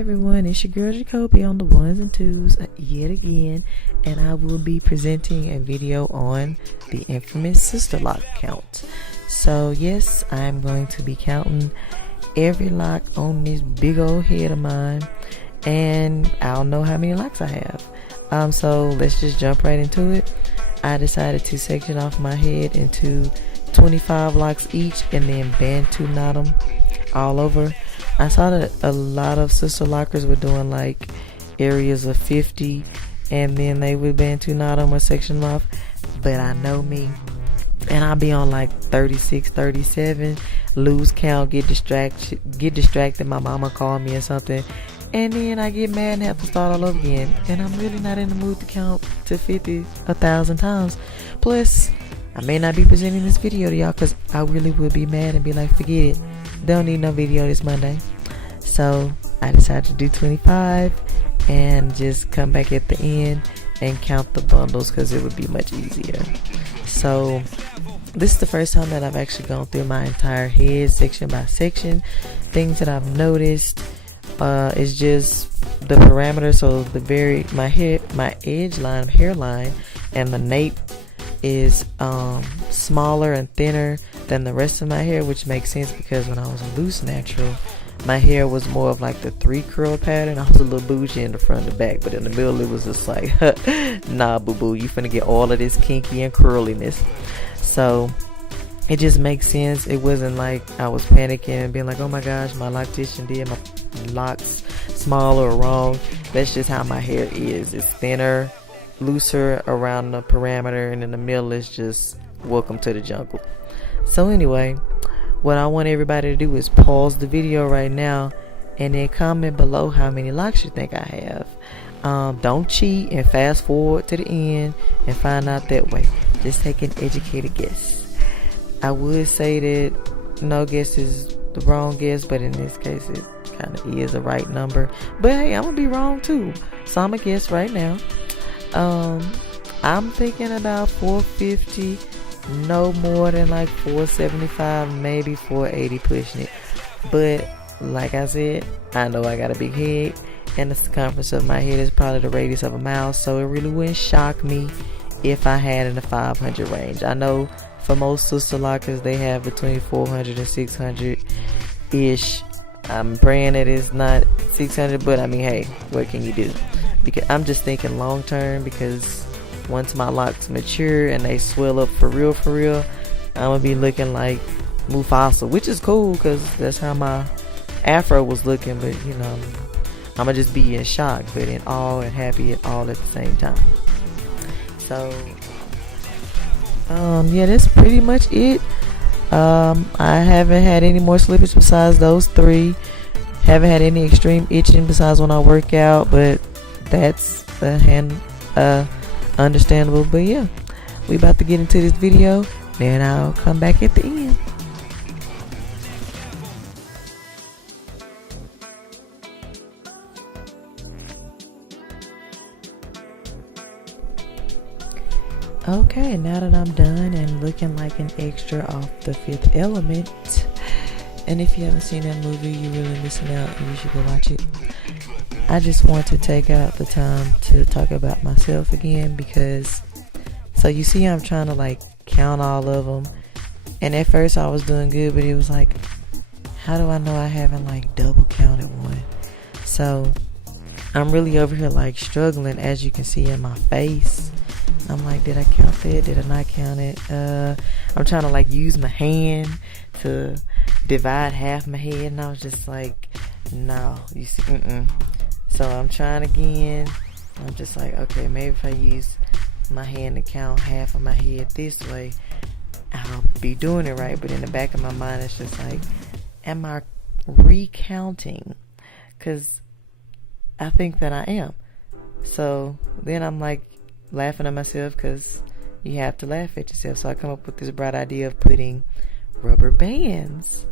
everyone, it's your girl Jacoby on the ones and twos yet again, and I will be presenting a video on the infamous SisterLock count. So yes, I'm going to be counting every lock on this big old head of mine, and I'll know how many locks I have. So let's just jump right into it. I decided to section off my head into 25 locks each and then bantu knot them all over. I saw that a lot of sister lockers were doing like areas of 50 and then they would bantu knot them or section them off, but I know me and I'll be on like 36, 37, lose count, get distracted, my mama call me or something, and then I get mad and have to start all over again, and I'm really not in the mood to count to 50 1,000 times. Plus I may not be presenting this video to y'all because I really would be mad and be like, forget it, don't need no video this Monday. So I decided to do 25 and just come back at the end and count the bundles because it would be much easier. So this is the first time that I've actually gone through my entire head section by section. Things that I've noticed is just the parameter. So my edge line, hairline, and the nape is smaller and thinner than the rest of my hair, which makes sense because when I was a loose natural, my hair was more of like the 3 curl pattern. I was a little bougie in the front and the back, but in the middle it was just like nah boo boo, you finna get all of this kinky and curliness. So it just makes sense. It wasn't like I was panicking and being like, oh my gosh, my loctician did my locks smaller or wrong. That's just how my hair is. It's thinner, looser around the parameter, and in the middle is just welcome to the jungle. So anyway, what I want everybody to do is pause the video right now and then comment below how many locks you think I have. Don't cheat and fast forward to the end and find out that way. Just take an educated guess. I would say that no guess is the wrong guess, but in this case it kind of is the right number. But hey, I'm gonna be wrong too, so I'm gonna guess right now. I'm thinking about 450, no more than like 475, maybe 480 pushing it. But like I said, I know I got a big head and the circumference of my head is probably the radius of a mile, so it really wouldn't shock me if I had in the 500 range. I know for most sister lockers they have between 400 and 600 ish. I'm praying that it's not 600, but I mean, hey, what can you do? Because I'm just thinking long term, because once my locks mature and they swell up for real, I'm gonna be looking like Mufasa, which is cool because that's how my afro was looking. But you know, I'm gonna just be in shock, but in awe and happy and all at the same time. So yeah, that's pretty much it. I haven't had any more slippage besides those 3. Haven't had any extreme itching besides when I work out, but that's understandable. But yeah, we about to get into this video, then I'll come back at the end. Okay, now that I'm done and looking like an extra off The Fifth Element, and if you haven't seen that movie, you're really missing out and you should go watch it. I just want to take out the time to talk about myself again, because so you see I'm trying to like count all of them, and at first I was doing good, but it was like, how do I know I haven't like double counted one? So I'm really over here like struggling, as you can see in my face. I'm like, did I count that? Did I not count it? I'm trying to like use my hand to divide half my head, and I was just like, no, you see, So I'm trying again. I'm just like, okay, maybe if I use my hand to count half of my head this way, I'll be doing it right. But in the back of my mind, it's just like, am I recounting? Because I think that I am. So then I'm like laughing at myself, because you have to laugh at yourself. So I come up with this bright idea of putting rubber bands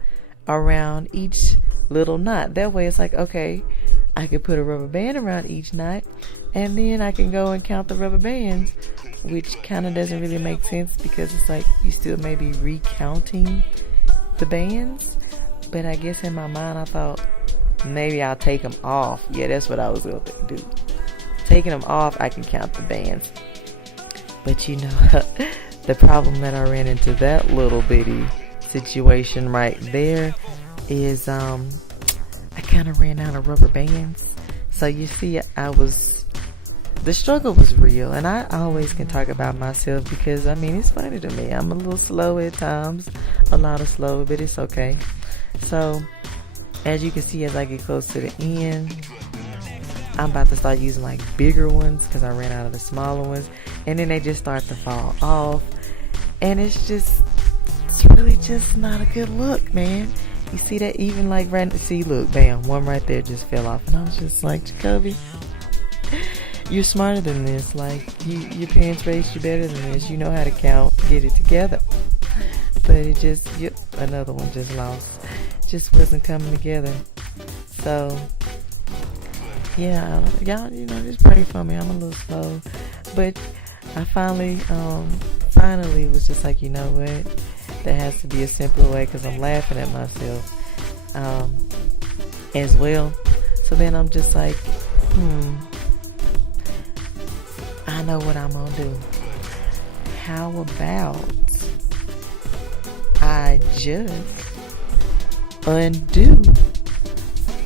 around each little knot. That way it's like, okay, I could put a rubber band around each knot, and then I can go and count the rubber bands, which kind of doesn't really make sense, because it's like you still may be recounting the bands. But I guess in my mind I thought, maybe I'll take them off. Yeah, that's what I was going to do. Taking them off, I can count the bands. But you know, the problem that I ran into that little bitty situation right there is I kind of ran out of rubber bands. So you see, the struggle was real, and I always can talk about myself because I mean, it's funny to me. I'm a little slow at times, a lot of slow, but it's okay. So as you can see, as I get close to the end, I'm about to start using like bigger ones because I ran out of the smaller ones, and then they just start to fall off, and it's really just not a good look, man. You see that? Even like see, look, bam, one right there just fell off, and I was just like, Jacoby, you're smarter than this. Like, your parents raised you better than this. You know how to count, get it together. But it just, yep, another one just lost. Just wasn't coming together. So yeah, y'all, you know, just pray for me. I'm a little slow, but I finally was just like, you know what, there has to be a simpler way, because I'm laughing at myself as well. So then I'm just like, I know what I'm gonna do. How about I just undo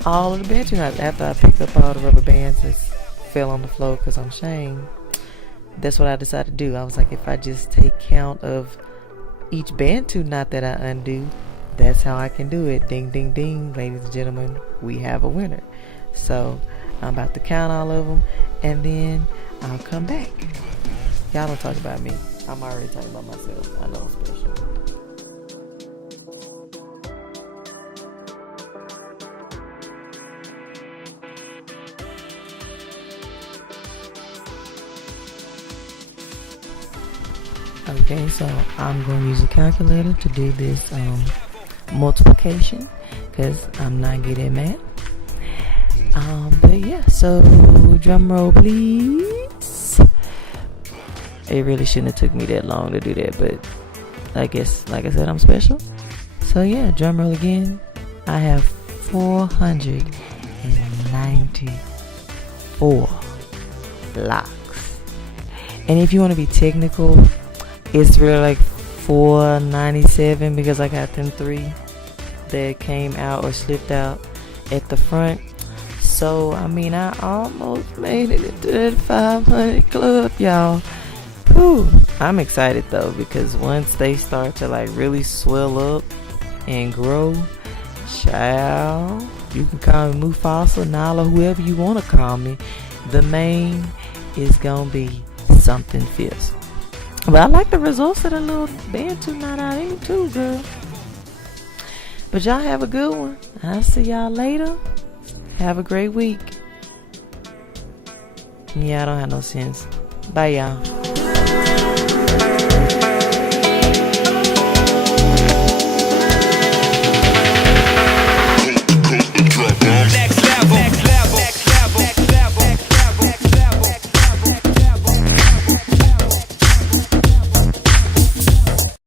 all of the bantu knots after I picked up all the rubber bands that fell on the floor because I'm ashamed. That's what I decided to do. I was like, if I just take count of each bantu knot that I undo, that's how I can do it. Ding, ding, ding. Ladies and gentlemen, we have a winner. So I'm about to count all of them, and then I'll come back. Y'all don't talk about me. I'm already talking about myself. I know I'm special. Okay, so I'm going to use a calculator to do this multiplication because I'm not good at math. But yeah, so drum roll please. It really shouldn't have took me that long to do that, but I guess, like I said, I'm special. So yeah, drum roll again. I have 494 locks. And if you want to be technical, it's really like 497 because I got them 3 that came out or slipped out at the front. So I mean, I almost made it into that 500 club, y'all. Whew. I'm excited though, because once they start to like really swell up and grow, child, you can call me Mufasa, Nala, whoever you want to call me. The mane is gonna be something fierce. But I like the results of the little bantu knot out in too, girl. But y'all have a good one. I'll see y'all later. Have a great week. Yeah, I don't have no sense. Bye, y'all.